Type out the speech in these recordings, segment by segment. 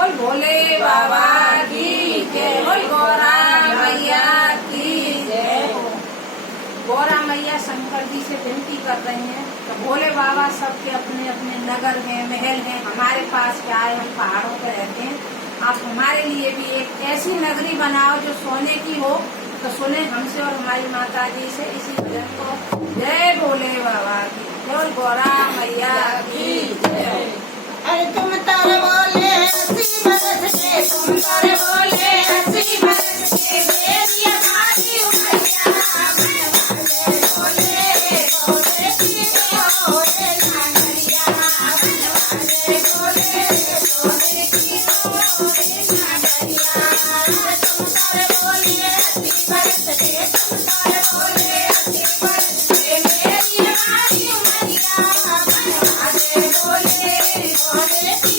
बोल भोले बाबा की जय, बोल गौरा मैया की जय। गौरा मैया शंकर जी से विनती कर रही हैं तो भोले बाबा सबके अपने अपने नगर हैं, महल हैं। हमारे पास क्या है, हम पहाड़ों पे रहते हैं। आप हमारे लिए भी एक ऐसी नगरी बनाओ जो सोने की हो। तो सुने हमसे और हमारी माता जी से इसी भजन को। जय भोले बाबा की जय, गौरा मैया की जय। अरे तुम तारे बोले हंसी बरस के, तुम तारे बोले हंसी बरस के, मेरी हमारी उमरिया मैं वाले बोले बोले की बोले नागरिया, मैं वाले बोले बोले की बोले नागरिया। तुम तारे बोले हंसी बरस के, तुम तारे बोले हंसी बरस के, मेरी हमारी उमरिया मैं वाले बोले बोले की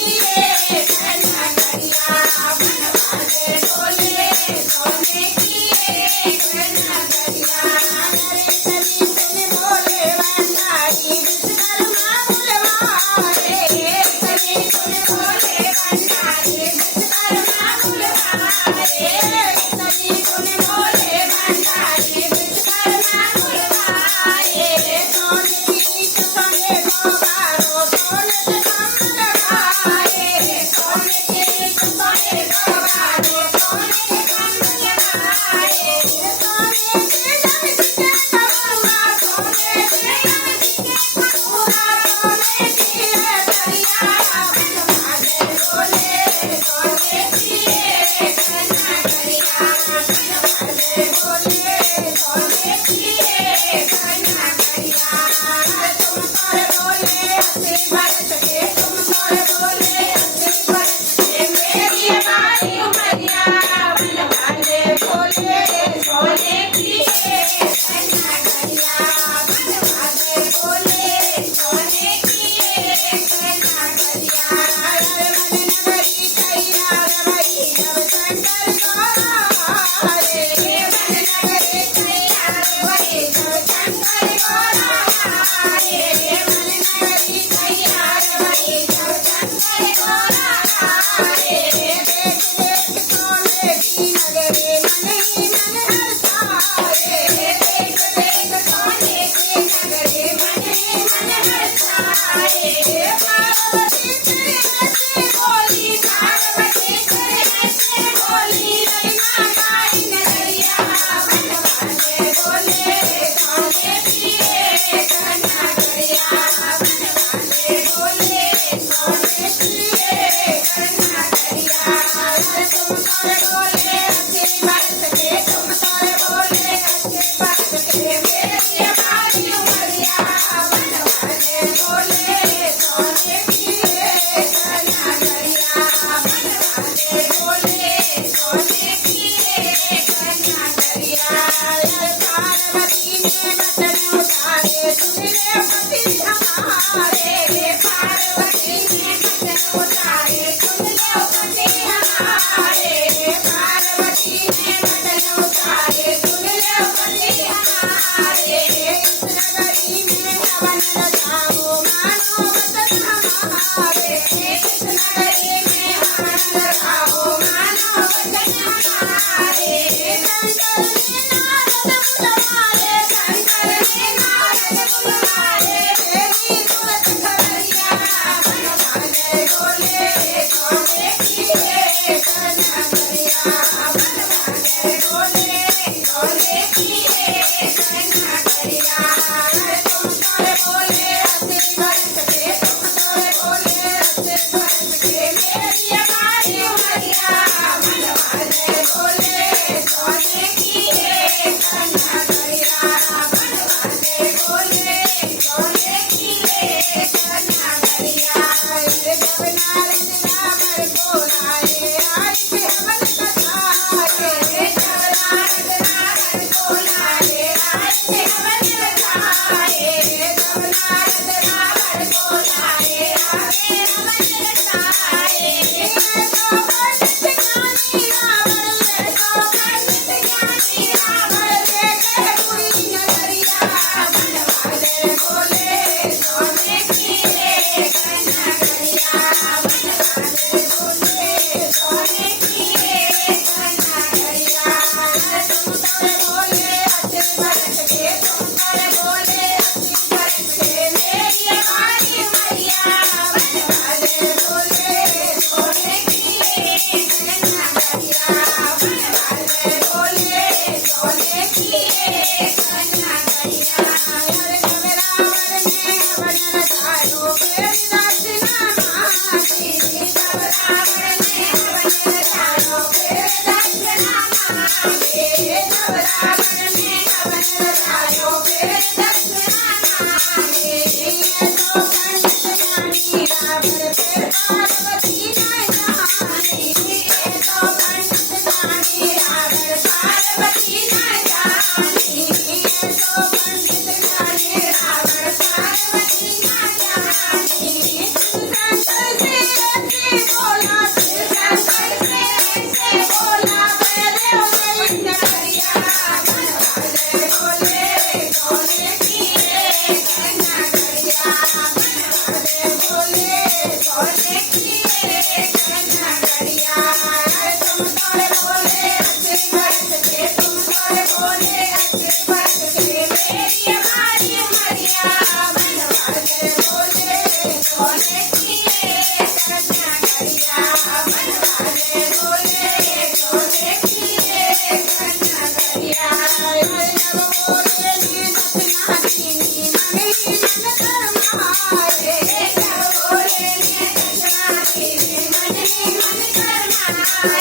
मन ही मन करना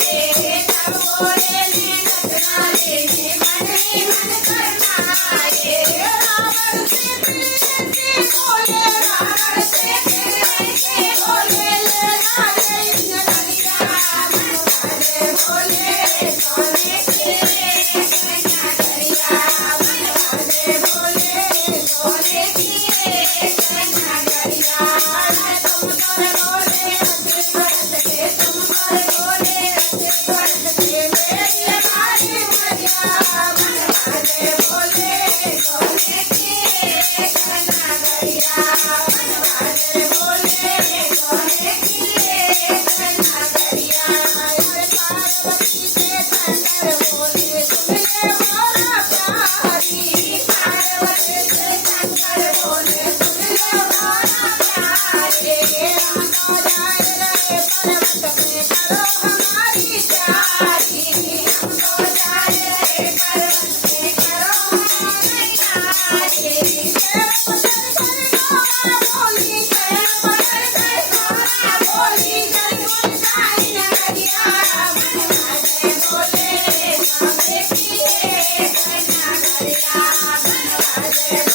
रे सब बोले ने नचना रे मन ही मन करना रे रावण से फिर बोले रावण से फिर बोले लेना रे नरिया मन बोले सोने के कन्या करिया मन बोले सोने की कन्या करिया तुम कर बोले तुम कर बोले मेरी हमारी मरिया मन बोले सोने की कन्या करिया मन बोले सोने की कन्या करिया पार्वती से शंकर बोले सुन ले मोरा प्यारी पार्वती से शंकर बोले सुन ले मोरा प्यारे हम तो जाए रहे पर्वत पे करो हमारी प्यारी हम तो जाए रहे पर्वत पे करो हमारी प्यारी पैर पकड़ कर गोरा बोली पैर पकड़ कर गोरा बोली चल जाए नगरिया मन बोले सोने की कन्या करिया मन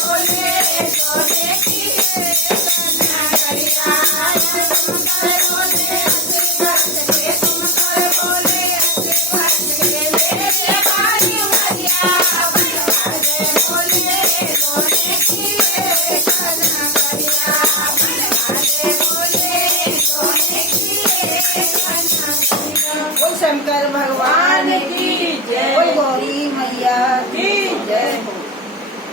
बोले सोने